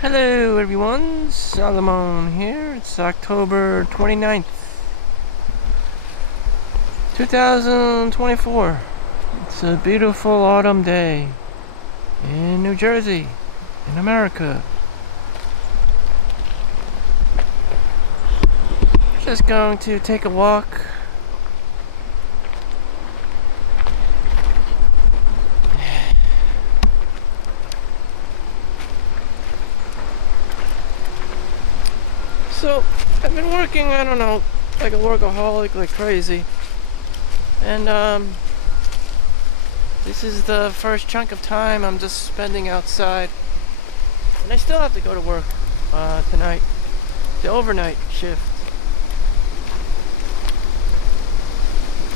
Hello everyone, Solomon here. It's October 29th, 2024. It's a beautiful autumn day in New Jersey, in America. Just going to take a walk. So, I've been working, I don't know, like a workaholic, like crazy. And, this is the first chunk of time I'm just spending outside. And I still have to go to work, tonight. The overnight shift.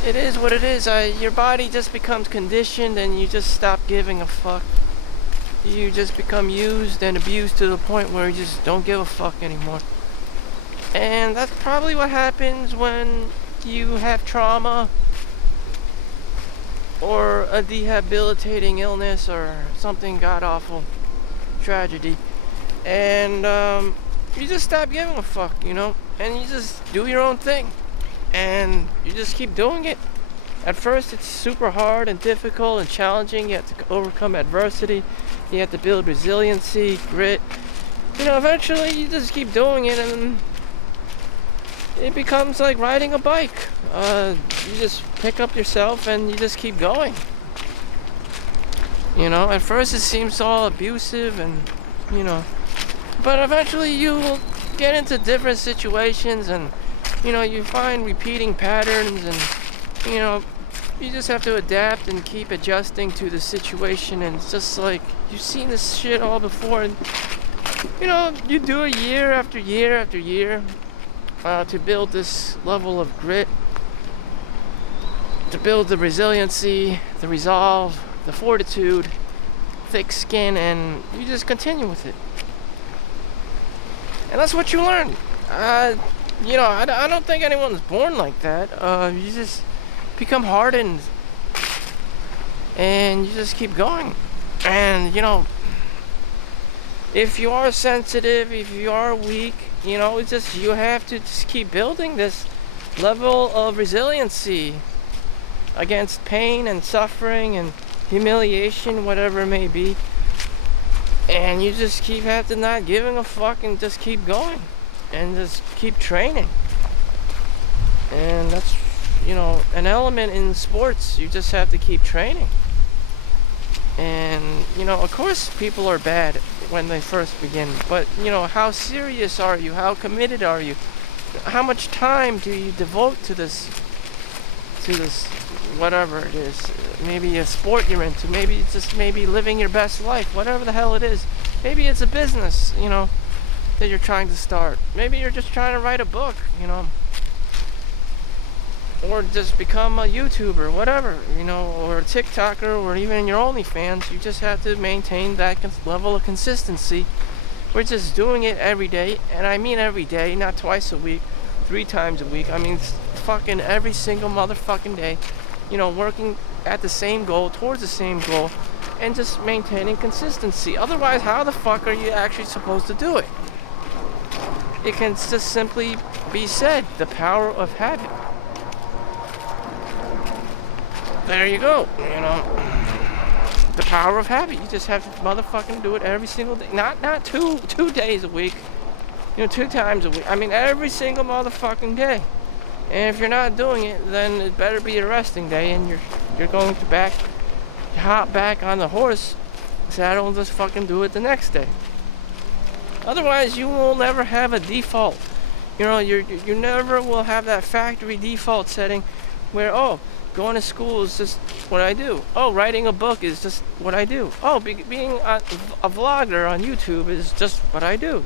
It is what it is. Your body just becomes conditioned and you just stop giving a fuck. You just become used and abused to the point where you just don't give a fuck anymore. And that's probably what happens when you have trauma or a debilitating illness or something god-awful tragedy. And you just stop giving a fuck, and you just do your own thing. And you just keep doing it. At first it's super hard and difficult and challenging. You have to overcome adversity. You have to build resiliency, grit. Eventually you just keep doing it and it becomes like riding a bike. You just pick up yourself and you just keep going. At first it seems all abusive and, but eventually you will get into different situations and, you find repeating patterns and, you just have to adapt and keep adjusting to the situation. And it's just like, you've seen this shit all before and, you do it year after year after year. To build this level of grit, to build the resiliency, the resolve, the fortitude, thick skin, and you just continue with it. And that's what you learn. I don't think anyone's born like that. You just become hardened, and you just keep going. And, if you are sensitive, if you are weak, you have to just keep building this level of resiliency against pain and suffering and humiliation, whatever it may be. And you just have to not giving a fuck and just keep going and just keep training. And that's, an element in sports. You just have to keep training. And, of course people are bad when they first begin, but, how serious are you? How committed are you? How much time do you devote to this, whatever it is? Maybe a sport you're into, maybe it's just living your best life, whatever the hell it is. Maybe it's a business, that you're trying to start. Maybe you're just trying to write a book, or just become a YouTuber, whatever, or a TikToker, or even your OnlyFans. You just have to maintain that level of consistency. We're just doing it every day, and I mean every day, not twice a week, 3 times a week. I mean fucking every single motherfucking day, working at the same goal, towards the same goal, and just maintaining consistency. Otherwise, how the fuck are you actually supposed to do it? It can just simply be said, the power of habit. There you go, the power of habit. You just have to motherfucking do it every single day. Not two days a week, 2 times a week. I mean every single motherfucking day. And if you're not doing it, then it better be a resting day, and you're going to hop back on the horse, saddle, and just fucking do it the next day. Otherwise, you will never have a default. You never will have that factory default setting where, going to school is just what I do. Writing a book is just what I do. Being a vlogger on YouTube is just what I do.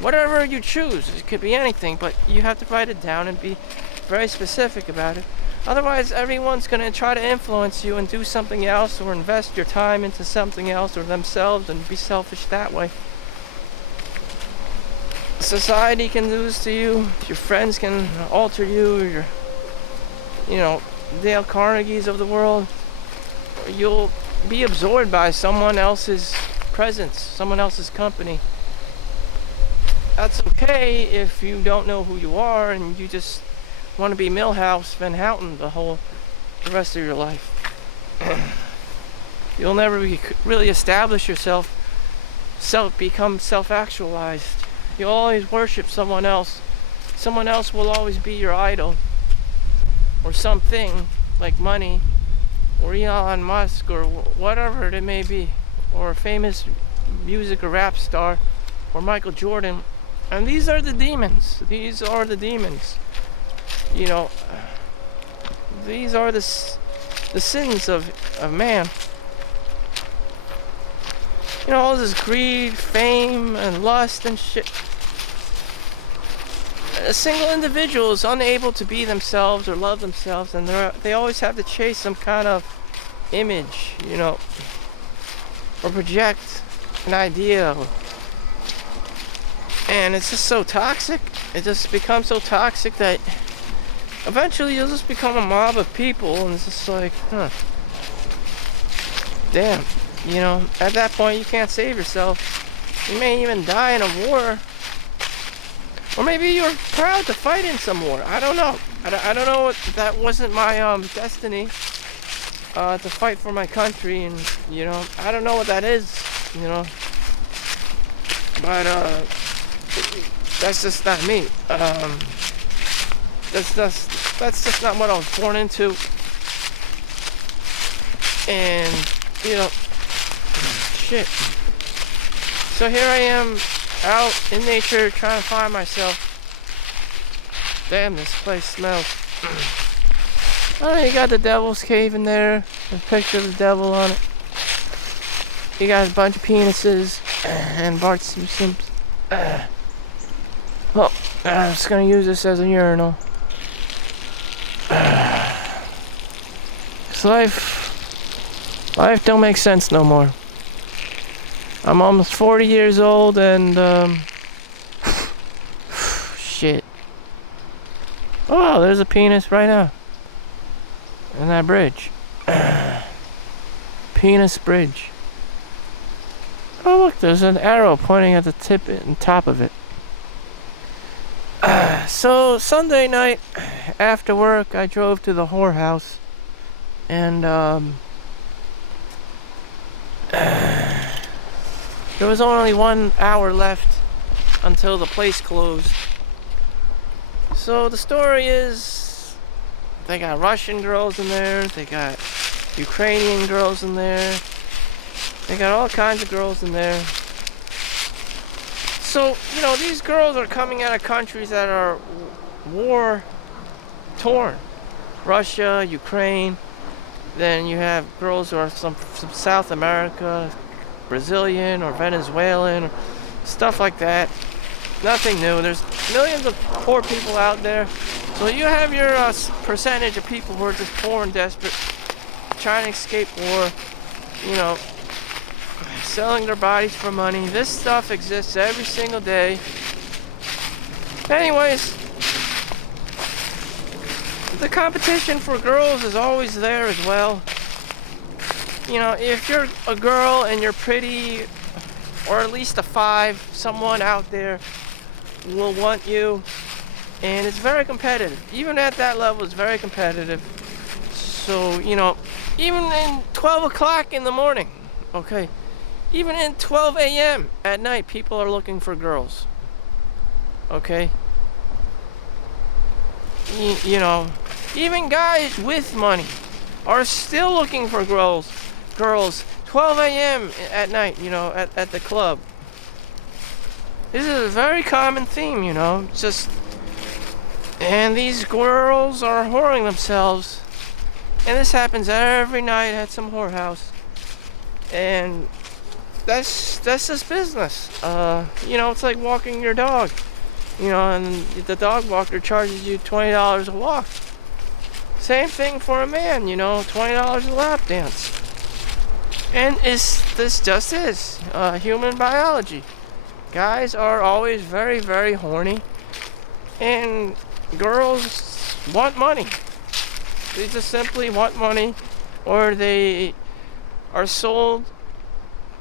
Whatever you choose, it could be anything, but you have to write it down and be very specific about it. Otherwise, everyone's going to try to influence you and do something else, or invest your time into something else or themselves and be selfish that way. Society can lose to you. Your friends can alter you. Dale Carnegie's of the world. You'll be absorbed by someone else's presence, someone else's company. that's okay if you don't know who you are and you just want to be Milhouse Van Houten the rest of your life. You'll never really establish yourself, become self-actualized. You'll always worship someone else. Someone else will always be your idol, or something like money, or Elon Musk, or whatever it may be, or a famous music or rap star, or Michael Jordan. And these are the demons. These are the demons. You know, these are the sins of man. You know, all this greed, fame, and lust and shit. A single individual is unable to be themselves or love themselves, and they always have to chase some kind of image, you know, or project an idea. And it's just so toxic. It just becomes so toxic that eventually you'll just become a mob of people, and it's just like, damn, you know, at that point you can't save yourself. You may even die in a war. Or maybe you're proud to fight in some war. I don't know. I don't know. That wasn't my destiny to fight for my country, and you know, I don't know what that is. You know, but that's just not me. That's just not what I was born into. And you know, shit. So here I am, out in nature, trying to find myself. Damn, this place smells. Oh, you got the Devil's Cave in there. A picture of the devil on it. You got a bunch of penises and Bart Simpson. Well, I'm just gonna use this as a urinal. Cause life don't make sense no more. I'm almost 40 years old and shit. Oh, there's a penis right now. In that bridge. Penis bridge. Oh look, there's an arrow pointing at the tip and top of it. So Sunday night after work I drove to the whorehouse and there was only 1 hour left until the place closed. So the story is, they got Russian girls in there, they got Ukrainian girls in there, they got all kinds of girls in there. So, you know, these girls are coming out of countries that are war torn. Russia, Ukraine, then you have girls who are from South America, Brazilian or Venezuelan, or stuff like that. Nothing new. There's millions of poor people out there. So you have your percentage of people who are just poor and desperate, trying to escape war, you know, selling their bodies for money. This stuff exists every single day. Anyways, the competition for girls is always there as well. You know, if you're a girl and you're pretty, or at least a 5, someone out there will want you. And it's very competitive. Even at that level, it's very competitive. So, you know, even in 12 o'clock in the morning, okay, even in 12 a.m. at night, people are looking for girls. Okay? You know, even guys with money are still looking for girls 12 a.m. at night, you know, at the club. This is a very common theme, you know, just, and these girls are whoring themselves, and this happens every night at some whorehouse, and that's just business. You know, it's like walking your dog, you know, and the dog walker charges you $20 a walk. Same thing for a man, you know, $20 a lap dance. And this just is human biology. Guys are always very, very horny, and girls want money. They just simply want money, or they are sold,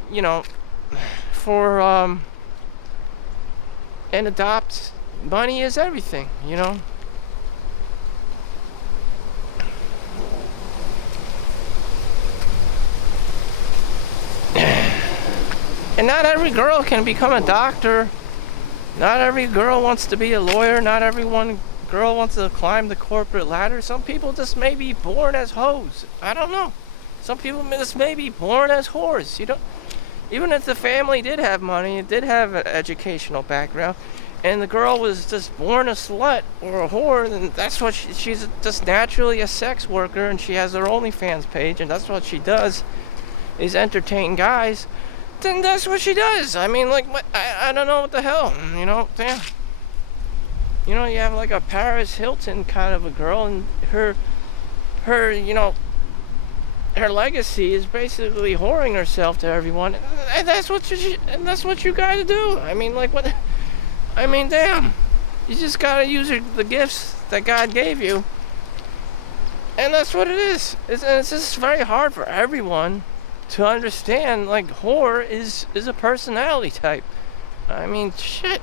you know, for and adopt. Money is everything, you know. And not every girl can become a doctor. Not every girl wants to be a lawyer. Not every one girl wants to climb the corporate ladder. Some people just may be born as hoes. I don't know. Some people just may be born as whores. You don't. Even if the family did have money, it did have an educational background, and the girl was just born a slut or a whore, then that's what she's just naturally a sex worker, and she has her OnlyFans page, and that's what she does, is entertain guys. Then that's what she does. I mean, like, what? I don't know what the hell, you know, damn. You know, you have like a Paris Hilton kind of a girl, and her, you know, her legacy is basically whoring herself to everyone, and that's what you gotta do. I mean, like, what? I mean, damn. You just gotta use the gifts that God gave you, and that's what it is. It's just very hard for everyone to understand. Like, whore is a personality type. I mean, shit.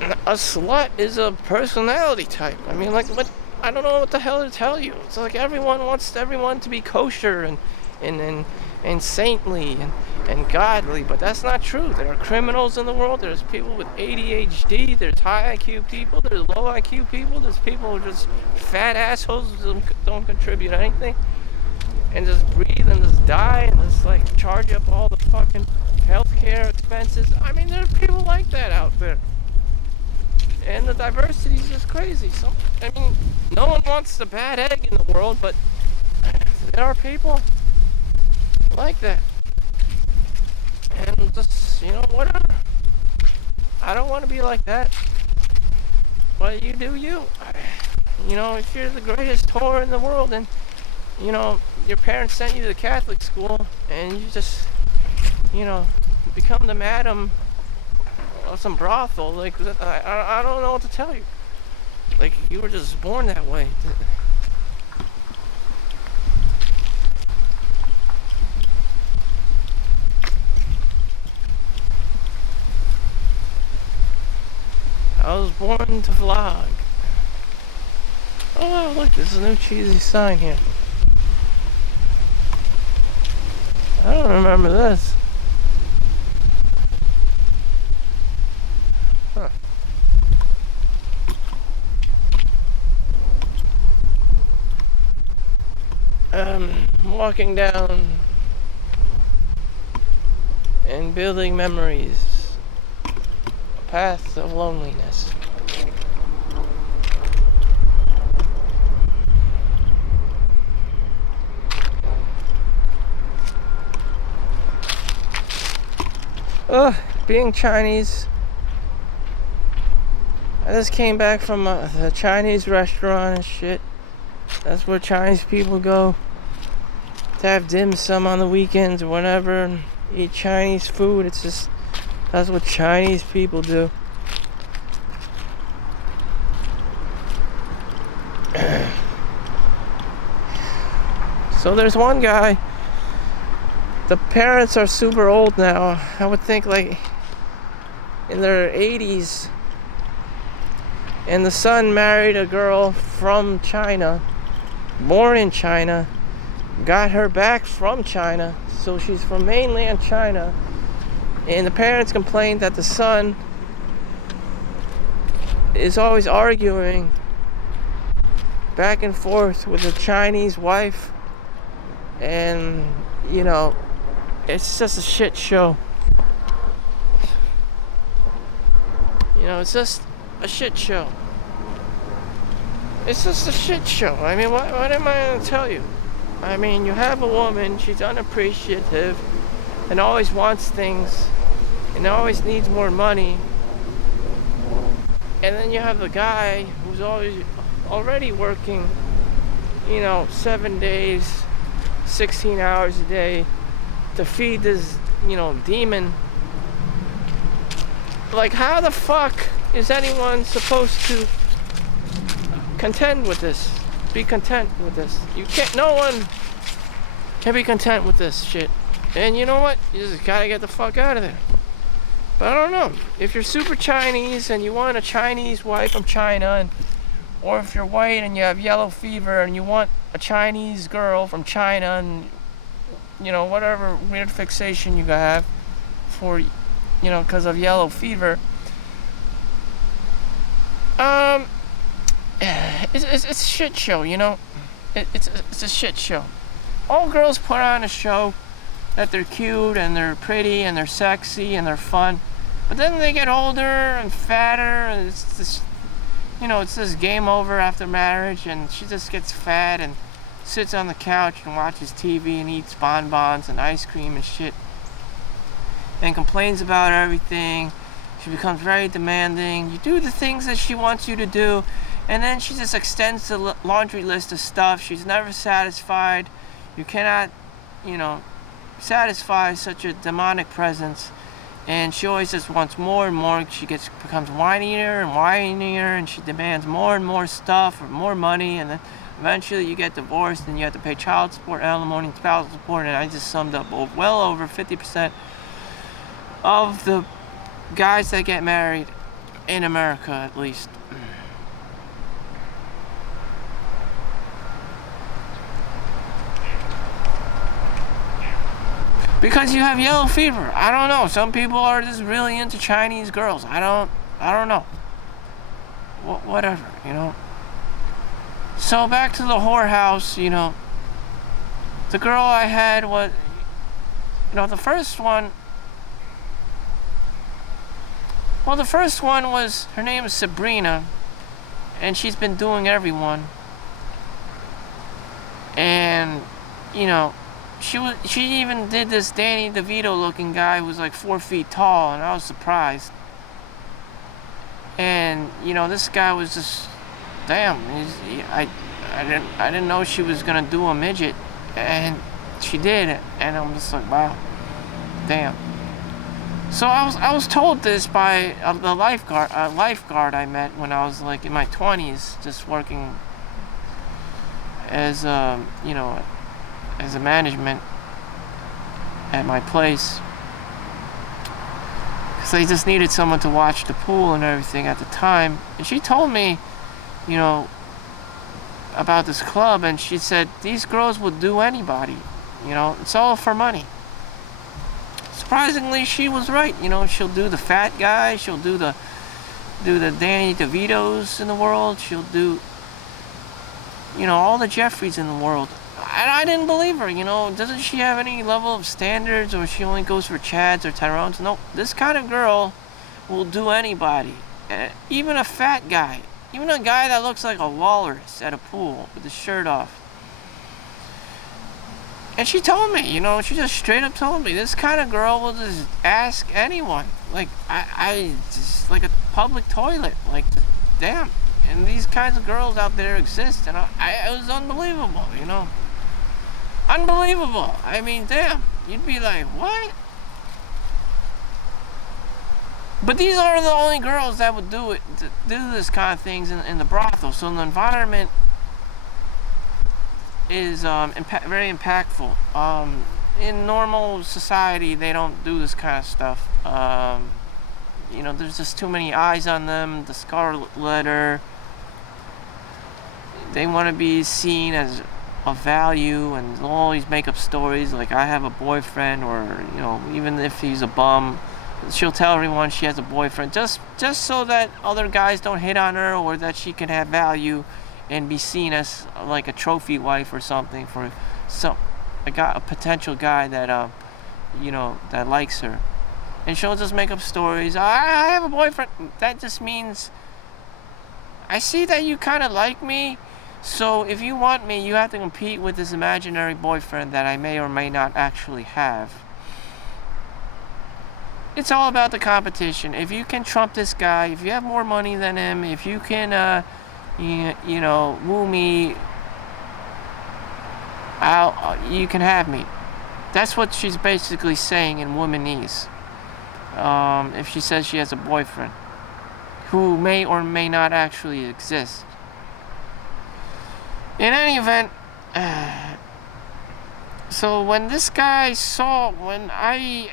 A slut is a personality type. I mean, like, what? I don't know what the hell to tell you. It's like everyone wants everyone to be kosher and saintly and godly, but that's not true. There are criminals in the world. There's people with ADHD. There's high IQ people. There's low IQ people. There's people who are just fat assholes who don't contribute anything and just breathe and just die and just like charge up all the fucking healthcare expenses. I mean, there are people like that out there. And the diversity is just crazy. I mean, no one wants the bad egg in the world, but there are people like that. And just, you know, whatever. I don't want to be like that. But you do you. You know, if you're the greatest whore in the world and, you know, your parents sent you to Catholic school and you just, you know, become the madam of some brothel, like, I don't know what to tell you. Like, you were just born that way. I was born to vlog. Oh wow, look, there's a new cheesy sign here. I don't remember this. Huh. Walking down and building memories. A path of loneliness. Being Chinese, I just came back from a Chinese restaurant and shit. That's where Chinese people go to have dim sum on the weekends or whatever and eat Chinese food. It's just, that's what Chinese people do. So there's one guy, the parents are super old now. I would think like in their 80s, and the son married a girl from China, born in China, got her back from China, so she's from mainland China, and the parents complained that the son is always arguing back and forth with a Chinese wife, and you know, it's just a shit show. You know, it's just a shit show. It's just a shit show. I mean, what am I going to tell you? I mean, you have a woman, she's unappreciative and always wants things and always needs more money. And then you have the guy who's already working, you know, 7 days, 16 hours a day to feed this, you know, demon. Like, how the fuck is anyone supposed to contend with this? Be content with this? You can't. No one can be content with this shit. And you know what? You just gotta get the fuck out of there. But I don't know. If you're super Chinese and you want a Chinese wife from China, or if you're white and you have yellow fever and you want a Chinese girl from China, and whatever weird fixation you have for, because of yellow fever, it's a shit show, it's a shit show. All girls put on a show that they're cute and they're pretty and they're sexy and they're fun, but then they get older and fatter, and it's this game over after marriage, and she just gets fat and sits on the couch and watches TV and eats bonbons and ice cream and shit and complains about everything. She becomes very demanding. You do the things that she wants you to do, and then she just extends the laundry list of stuff. She's never satisfied. You cannot, satisfy such a demonic presence, and she always just wants more and more. She becomes whinier and whinier, and she demands more and more stuff or more money, and then eventually you get divorced and you have to pay child support, alimony, and spousal support. And I just summed up well over 50% of the guys that get married in America, at least. Because you have yellow fever. I don't know. Some people are just really into Chinese girls. I don't know. Whatever, So back to the whorehouse, the girl I had was, the first one. Well, the first one was, her name is Sabrina, and she's been doing everyone. And, she even did this Danny DeVito looking guy who was like 4 feet tall, and I was surprised. And this guy was just, damn. I didn't know she was gonna do a midget, and she did, and I'm just like, wow, damn. So I was told this by the lifeguard I met when I was like in my 20s, just working as as a management at my place, because they just needed someone to watch the pool and everything at the time. And she told me, about this club, and she said these girls would do anybody, it's all for money. Surprisingly, she was right. She'll do the fat guy, she'll do the Danny DeVitos in the world, she'll do all the Jeffries in the world. And I didn't believe her. Doesn't she have any level of standards, or she only goes for Chads or Tyrones? No, this kind of girl will do anybody, even a fat guy, even a guy that looks like a walrus at a pool with his shirt off. And she told me, she just straight up told me, this kind of girl will just ask anyone. Like, I just, like a public toilet. Like, damn. And these kinds of girls out there exist. And it was unbelievable, Unbelievable. I mean, damn. You'd be like, what? But these are the only girls that would do this kind of things in the brothel. So the environment is very impactful. In normal society, they don't do this kind of stuff. There's just too many eyes on them. The scarlet letter. They want to be seen as of value, and they'll always make up stories like, I have a boyfriend, or even if he's a bum, she'll tell everyone she has a boyfriend, just so that other guys don't hit on her, or that she can have value and be seen as like a trophy wife or something for a potential guy that that likes her. And she'll just make up stories. I have a boyfriend. That just means, I see that you kind of like me, so if you want me, you have to compete with this imaginary boyfriend that I may or may not actually have. It's all about the competition. If you can trump this guy, if you have more money than him, if you can, woo me, you can have me. That's what she's basically saying in womanese. If she says she has a boyfriend who may or may not actually exist. In any event, so when I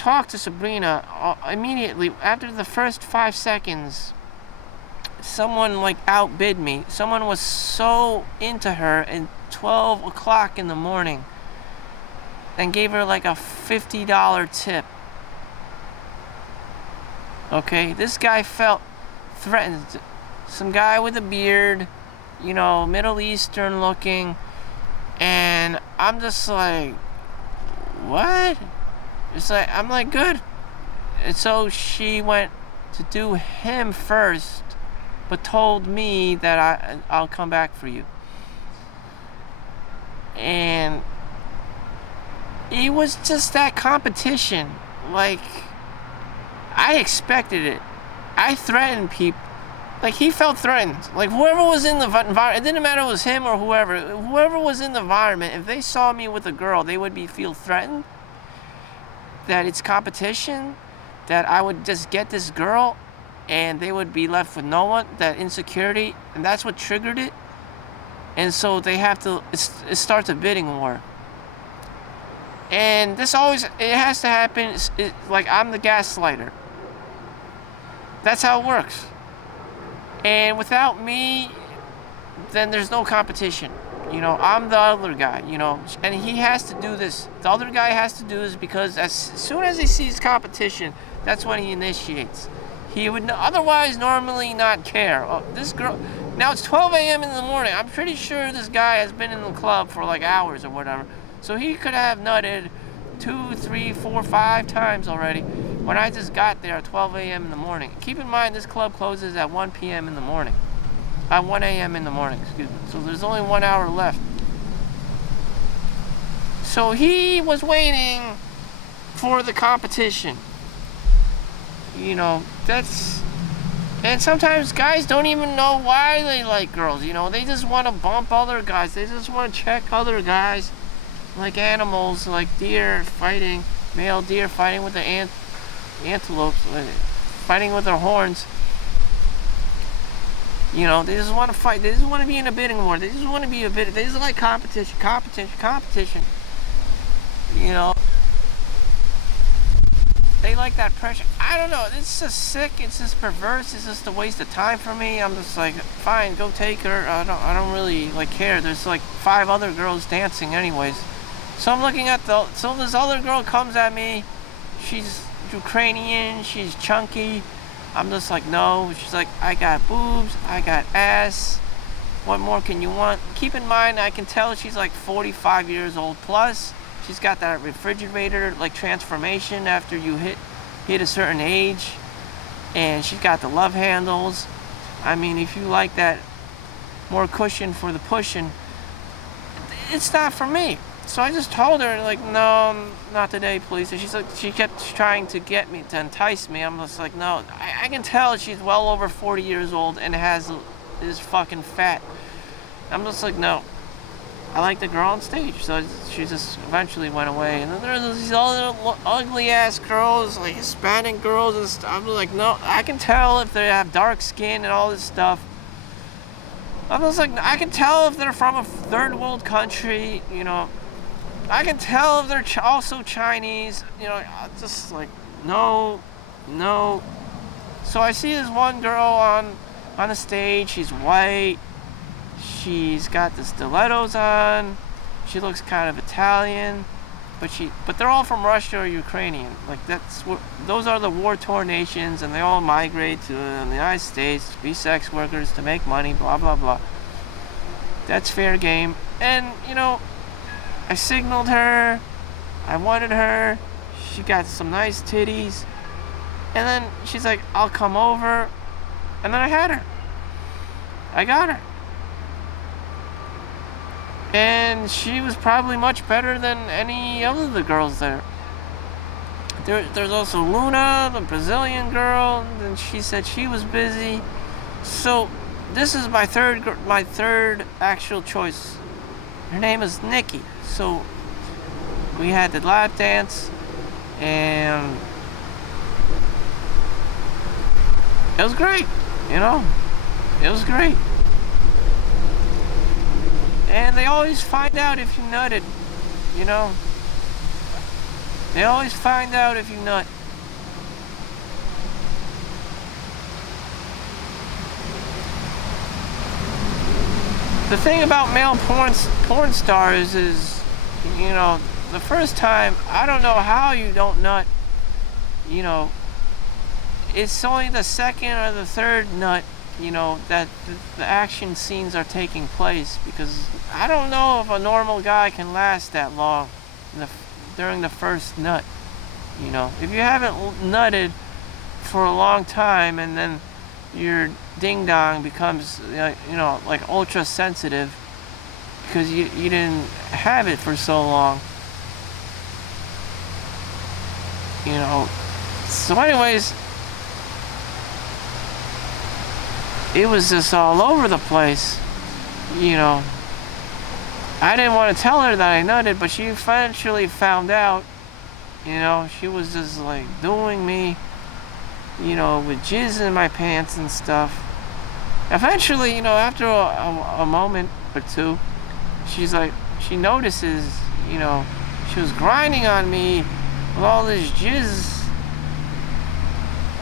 talk to Sabrina, immediately after the first 5 seconds, someone like outbid me. Someone was so into her at 12 o'clock in the morning and gave her like a $50 tip. Okay, this guy felt threatened. Some guy with a beard, you know, Middle Eastern looking, and I'm just like, what? It's like, I'm like, good. And so she went to do him first, but told me that I'll come back for you. And it was just that competition. Like, I expected it. I threatened people. Like, he felt threatened. Like, whoever was in the environment, it didn't matter if it was him or whoever was in the environment, if they saw me with a girl, they would feel threatened. That it's competition, that I would just get this girl and they would be left with no one, that insecurity, and that's what triggered it. And so they have to, it starts a bidding war. And this always, it has to happen, like I'm the gaslighter. That's how it works. And without me, then there's no competition. You know, I'm the other guy, you know, and he has to do this. The other guy has to do this because as soon as he sees competition, that's when he initiates. He would otherwise normally not care. Oh, this girl, now it's 12 a.m. in the morning. I'm pretty sure this guy has been in the club for like hours or whatever. So he could have nutted 2, 3, 4, 5 times already when I just got there at 12 a.m. in the morning. Keep in mind, this club closes at 1 p.m. in the morning. 1 a.m. in the morning, excuse me. So there's only 1 hour left. So he was waiting for the competition. You know, that's... And sometimes guys don't even know why they like girls, you know. They just want to bump other guys. They just want to check other guys. Like animals, like deer fighting, male deer fighting with the antelopes, fighting with their horns. You know, they just want to fight. They just want to be in a bidding war. They just want to be a bid. They just like competition. You know, they like that pressure. I don't know. It's just sick. It's just perverse. It's just a waste of time for me. I'm just like, fine, go take her. I don't really like care. There's like 5 other girls dancing, anyways. So I'm looking at so this other girl comes at me. She's Ukrainian. She's chunky. I'm just like, no. She's like, I got boobs, I got ass. What more can you want? Keep in mind, I can tell she's like 45 years old plus. She's got that refrigerator like transformation after you hit a certain age. And she's got the love handles. I mean, if you like that more cushion for the pushing, it's not for me. So I just told her, like, no, not today, please. And she's like, she kept trying to get me, to entice me. I'm just like, no. I can tell she's well over 40 years old and is fucking fat. I'm just like, no. I like the girl on stage. So she just eventually went away. And then there's these other ugly ass girls, like Hispanic girls and stuff. I'm like, no. I can tell if they have dark skin and all this stuff. I was like, I can tell if they're from a third world country, you know. I can tell if they're also Chinese, you know, just like, no. So I see this one girl on the stage. She's white. She's got the stilettos on. She looks kind of Italian, but they're all from Russia or Ukrainian. Like those are the war-torn nations, and they all migrate to the United States to be sex workers to make money. Blah blah blah. That's fair game, and you know. I signaled her, I wanted her, she got some nice titties, and then she's like, I'll come over, and then I had her. I got her. And she was probably much better than any of the girls there. There's also Luna, the Brazilian girl, and she said she was busy. So this is my third actual choice. Her name is Nikki. So we had the lap dance, and it was great, you know. It was great. And they always find out if you nutted, you know. They always find out if you nut. The thing about male porn stars is, you know, the first time, I don't know how you don't nut, you know, it's only the second or the third nut, you know, that the action scenes are taking place, because I don't know if a normal guy can last that long during the first nut. You know, if you haven't nutted for a long time and then your ding dong becomes, you know, like ultra sensitive because you didn't have it for so long, you know. So anyways, it was just all over the place, you know. I didn't want to tell her that I nutted, but she eventually found out. You know, she was just like doing me, you know, with jizz in my pants and stuff. Eventually, you know, after a moment or two, she's like, she notices, you know, she was grinding on me with all this jizz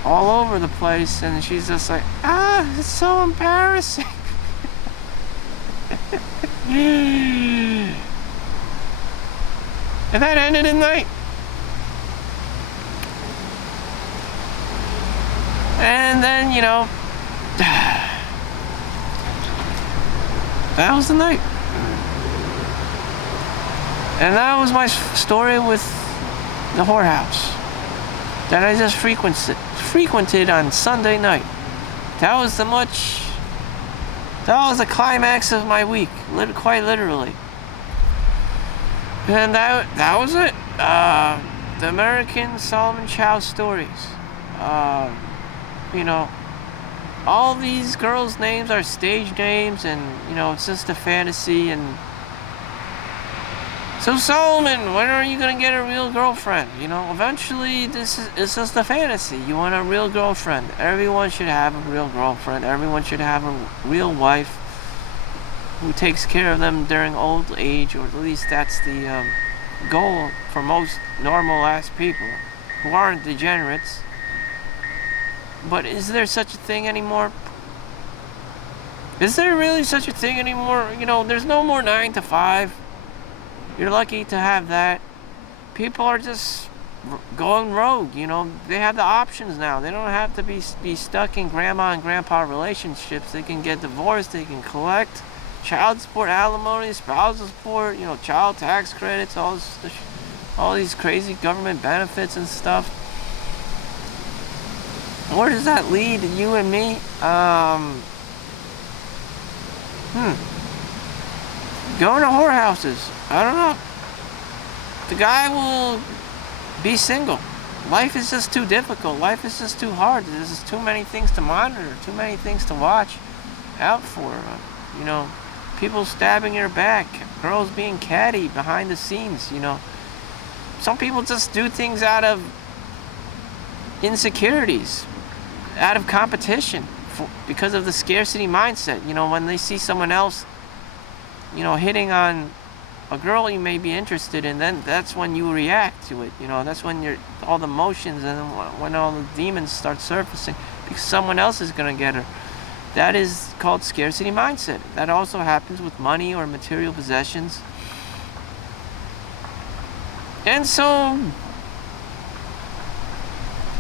all over the place, and she's just like, it's so embarrassing. And that ended the night. And then, you know, that was the night. And that was my story with the whorehouse that I just frequented on Sunday night. That was the climax of my week, quite literally. And that was it. The American Solomon Chau stories. You know, all these girls' names are stage names, and, you know, it's just a fantasy. And so, Solomon, when are you gonna get a real girlfriend? You know, eventually, it's just a fantasy. You want a real girlfriend. Everyone should have a real girlfriend. Everyone should have a real wife who takes care of them during old age, or at least that's the goal for most normal-ass people who aren't degenerates. But is there such a thing anymore? Is there really such a thing anymore? You know, there's no more 9 to 5. You're lucky to have that. People are just going rogue, you know. They have the options now. They don't have to be stuck in grandma and grandpa relationships. They can get divorced. They can collect child support, alimony, spousal support, you know, child tax credits, all these crazy government benefits and stuff. Where does that lead you and me? Going to whorehouses. I don't know. The guy will be single. Life is just too difficult. Life is just too hard. There's just too many things to monitor, too many things to watch out for. You know, people stabbing your back, girls being catty behind the scenes, you know. Some people just do things out of insecurities, out of competition, because of the scarcity mindset. You know, when they see someone else, you know, hitting on a girl you may be interested in, then that's when you react to it. You know, that's when all the emotions and when all the demons start surfacing, because someone else is going to get her. That is called scarcity mindset. That also happens with money or material possessions. And so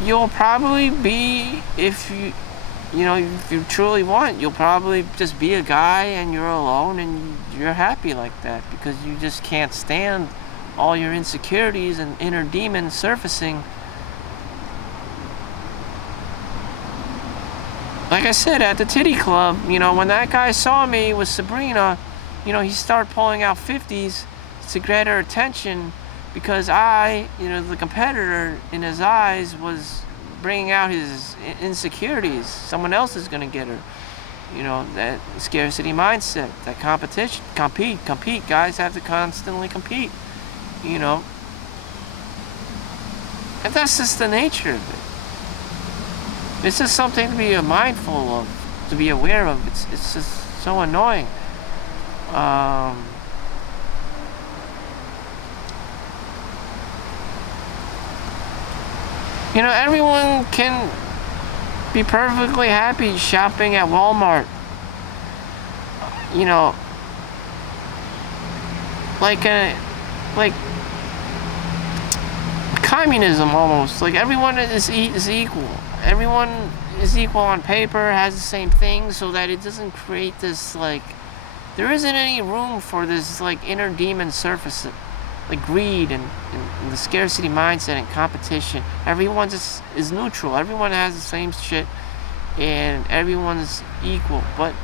you'll probably be, if you truly want, you'll probably just be a guy and you're alone and you're happy like that, because you just can't stand all your insecurities and inner demons surfacing. Like I said, at the titty club, you know, when that guy saw me with Sabrina, you know, he started pulling out 50s to get her attention, because I, you know, the competitor in his eyes, was bringing out his insecurities. Someone else is going to get her. You know, that scarcity mindset, that competition, compete. Guys have to constantly compete, you know. And that's just the nature of it. It's just something to be mindful of, to be aware of. It's just so annoying. You know, everyone can be perfectly happy shopping at Walmart. You know, like communism almost. Like everyone is equal. Everyone is equal on paper, has the same thing, so that it doesn't create this like. There isn't any room for this like inner demon surface, like greed and the scarcity mindset and competition. Everyone just is neutral. Everyone has the same shit, and everyone's equal. But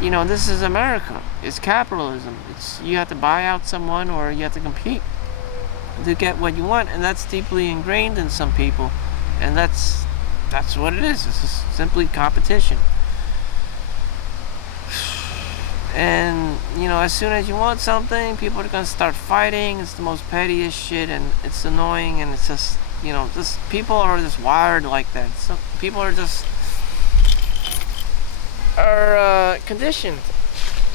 you know, this is America. It's capitalism. It's you have to buy out someone or you have to compete to get what you want, and that's deeply ingrained in some people, and that's what it is. It's just simply competition. And you know, as soon as you want something, people are gonna start fighting. It's the most pettiest shit, and it's annoying, and it's just, you know, just people are just wired like that. So people are just conditioned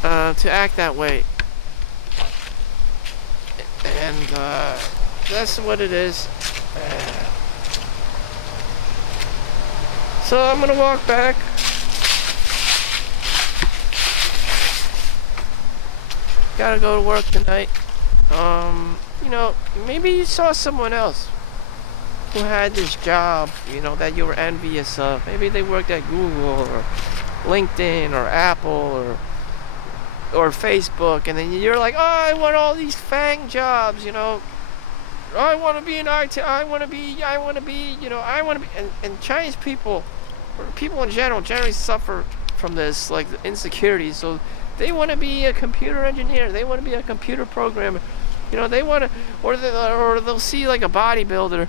to act that way, and that's what it is. So I'm gonna walk back. Gotta go to work tonight. You know, maybe you saw someone else who had this job, you know, that you were envious of. Maybe they worked at Google or LinkedIn or Apple or Facebook, and then you're like, oh, I want all these FANG jobs, you know. I want to be an IT. I want to be, you know, I want to be. And Chinese people, or people in general, generally suffer from this, like the insecurity. So they want to be a computer engineer. They want to be a computer programmer. You know, they want to, or they'll see like a bodybuilder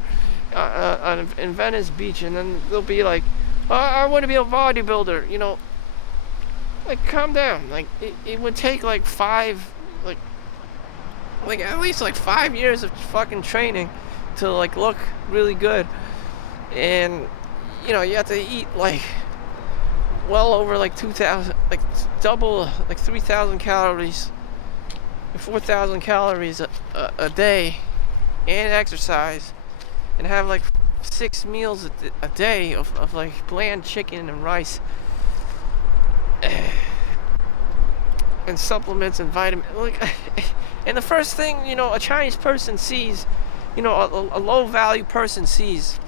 in Venice Beach, and then they'll be like, oh, I want to be a bodybuilder. You know, like calm down. Like it would take like at least like 5 years of fucking training to like look really good, and you know you have to eat like well over like 2,000, like double, like 3,000 calories, 4,000 calories a day, and exercise, and have like 6 meals a day of like bland chicken and rice, and supplements and vitamins. Like, and the first thing, you know, a Chinese person sees, you know, a low value person sees,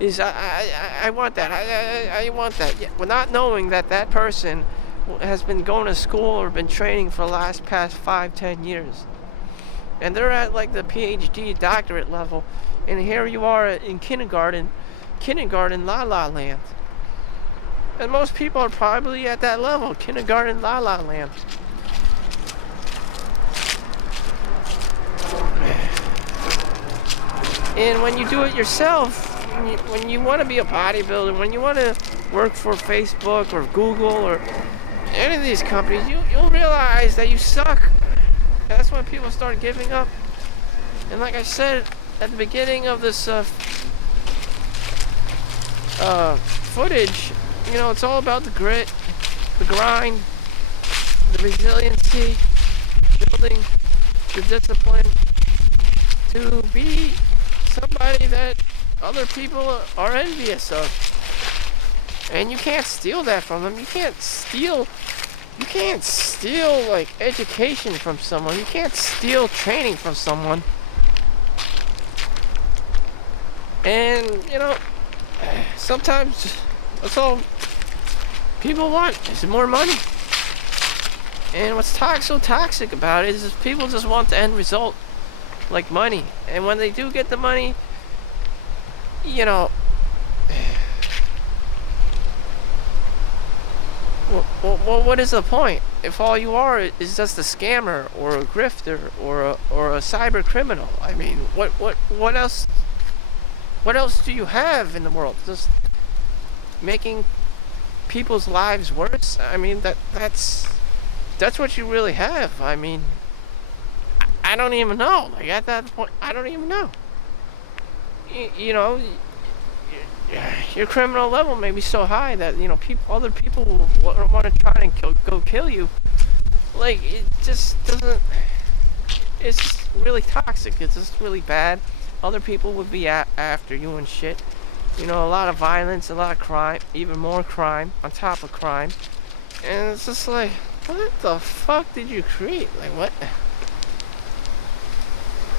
is I want that. I want that. Yeah, well, not knowing that that person has been going to school or been training for the past 5-10 years, and they're at like the PhD doctorate level, and here you are in kindergarten la la land. And most people are probably at that level, kindergarten la la land. And when you do it yourself, when you want to be a bodybuilder, when you want to work for Facebook or Google or any of these companies, you'll realize that you suck. And that's when people start giving up. And like I said at the beginning of this footage, you know, it's all about the grit, the grind, the resiliency, building the discipline to be somebody that other people are envious of. And you can't steal that from them. You can't steal like education from someone. You can't steal training from someone. And you know, sometimes that's all people want is more money. And what's so toxic about it is people just want the end result, like money. And when they do get the money, you know, well, what is the point if all you are is just a scammer or a grifter or a cyber criminal? I mean, what else do you have in the world? Just making people's lives worse? I mean, that's what you really have. I mean, I don't even know. Like at that point, I don't even know. You know, your criminal level may be so high that, you know, other people will want to try and go kill you. Like, it just doesn't. It's just really toxic. It's just really bad. other people would be after you and shit. You know, a lot of violence, a lot of crime, even more crime on top of crime. And it's just like, what the fuck did you create? Like, what?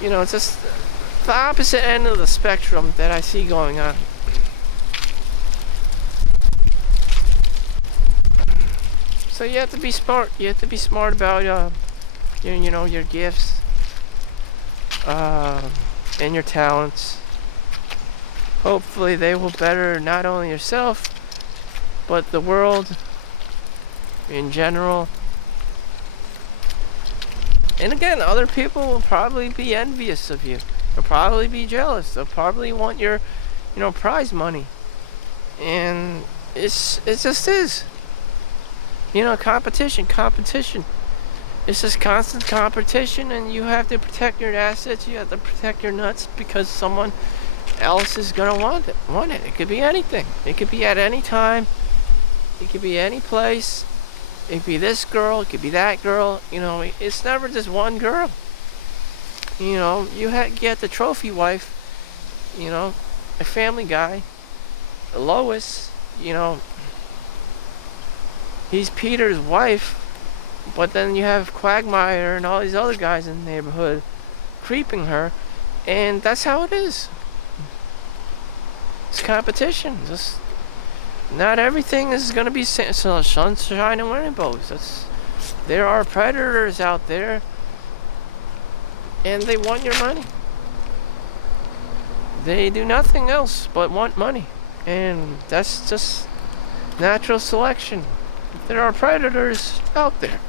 You know, it's just the opposite end of the spectrum that I see going on. So you have to be smart. You have to be smart about your gifts and your talents. Hopefully they will better not only yourself, but the world in general. And again, other people will probably be envious of you. They'll probably be jealous. They'll probably want your, prize money. And it just is. Competition. It's just constant competition, and you have to protect your assets. You have to protect your nuts because someone else is gonna want it. It could be anything. It could be at any time. It could be any place. It could be this girl. It could be that girl. It's never just one girl. You get the trophy wife. A Family Guy. Lois. He's Peter's wife. But then you have Quagmire and all these other guys in the neighborhood creeping her, and that's how it is. It's competition. Just not everything is gonna be sunshine and rainbows. There are predators out there, and they want your money. They do nothing else but want money, and that's just natural selection. There are predators out there.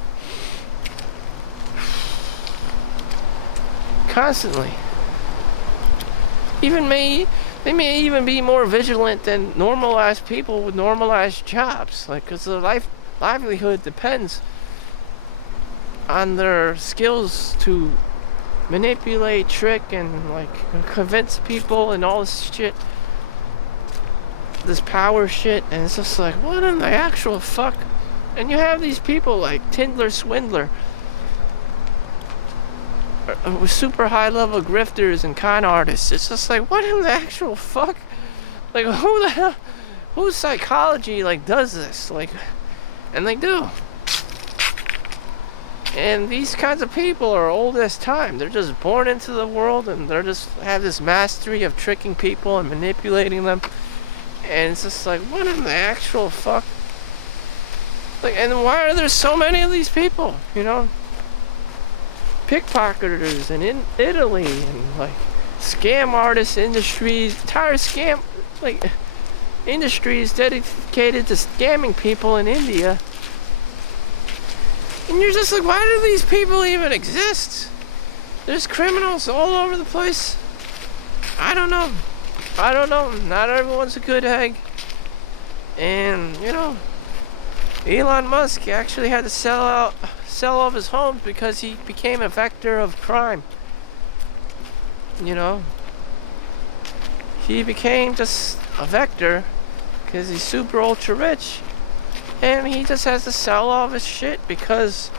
Constantly. They may even be more vigilant than normalized people with normalized jobs. Because their livelihood depends on their skills to manipulate, trick, and convince people and all this shit. This power shit. And it's just like, what in the actual fuck? And you have these people like Tindler Swindler, with super high level grifters and con artists. It's just like, what in the actual fuck? Like, who the hell, whose psychology does this? And they do. And these kinds of people are old as time. They're just born into the world, and they're just have this mastery of tricking people and manipulating them. And it's just like, what in the actual fuck? And why are there so many of these people? Pickpocketers and in Italy, and scam artists industries, entire scam industries dedicated to scamming people in India. And you're just like, why do these people even exist? There's criminals all over the place. I don't know. Not everyone's a good egg. And Elon Musk actually had to sell off his homes because he became a vector of crime. He became just a vector because he's super ultra rich, and he just has to sell off his shit because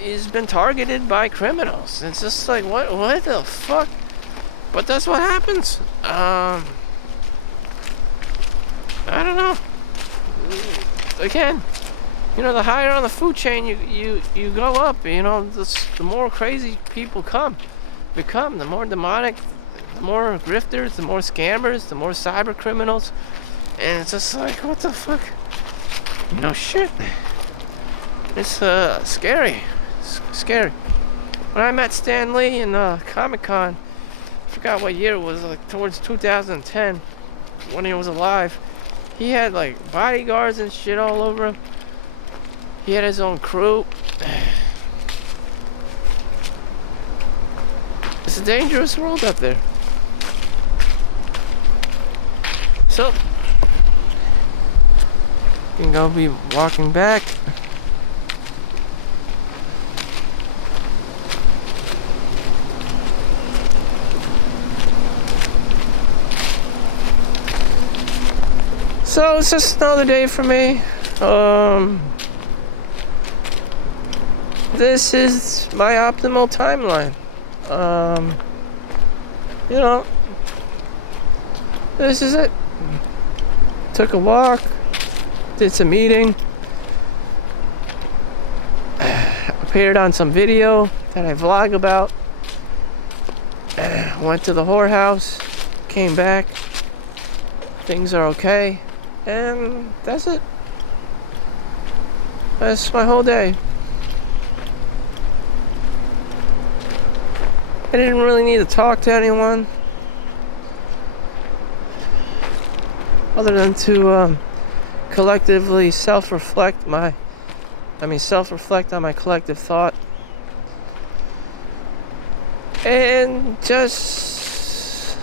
he's been targeted by criminals. It's just like, what the fuck? But that's what happens. I don't know. Again, the higher on the food chain you go up, the more crazy people become, the more demonic, the more grifters, the more scammers, the more cyber criminals. And it's just like, what the fuck? Shit. It's scary. It's scary. When I met Stan Lee in Comic-Con, I forgot what year it was, towards 2010, when he was alive, he had bodyguards and shit all over him. He had his own crew. It's a dangerous world out there. So, you can go be walking back. So it's just another day for me. This is my optimal timeline. you know, this is it. Took a walk, did some eating, appeared on some video that I vlog about, went to the whorehouse, came back, things are okay, and that's it. That's my whole day. I didn't really need to talk to anyone other than to collectively self-reflect on my collective thought and just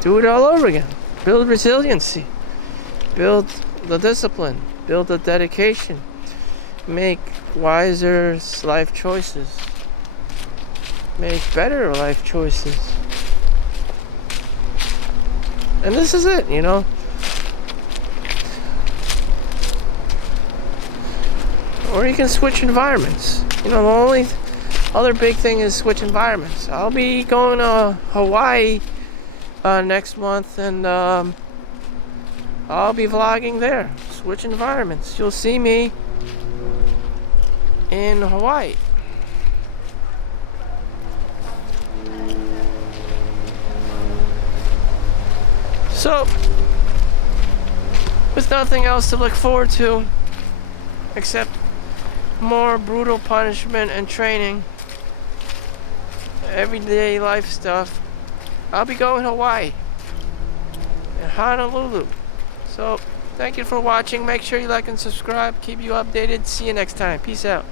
do it all over again. Build resiliency, build the discipline, build the dedication, make wiser life choices, make better life choices. And this is it, you know. Or you can switch environments. You know, the only other big thing is switch environments. I'll be going to Hawaii next month, and I'll be vlogging there. Switch environments. You'll see me in Hawaii. So, with nothing else to look forward to except more brutal punishment and training, everyday life stuff, I'll be going to Hawaii and Honolulu. So, thank you for watching. Make sure you like and subscribe. Keep you updated. See you next time. Peace out.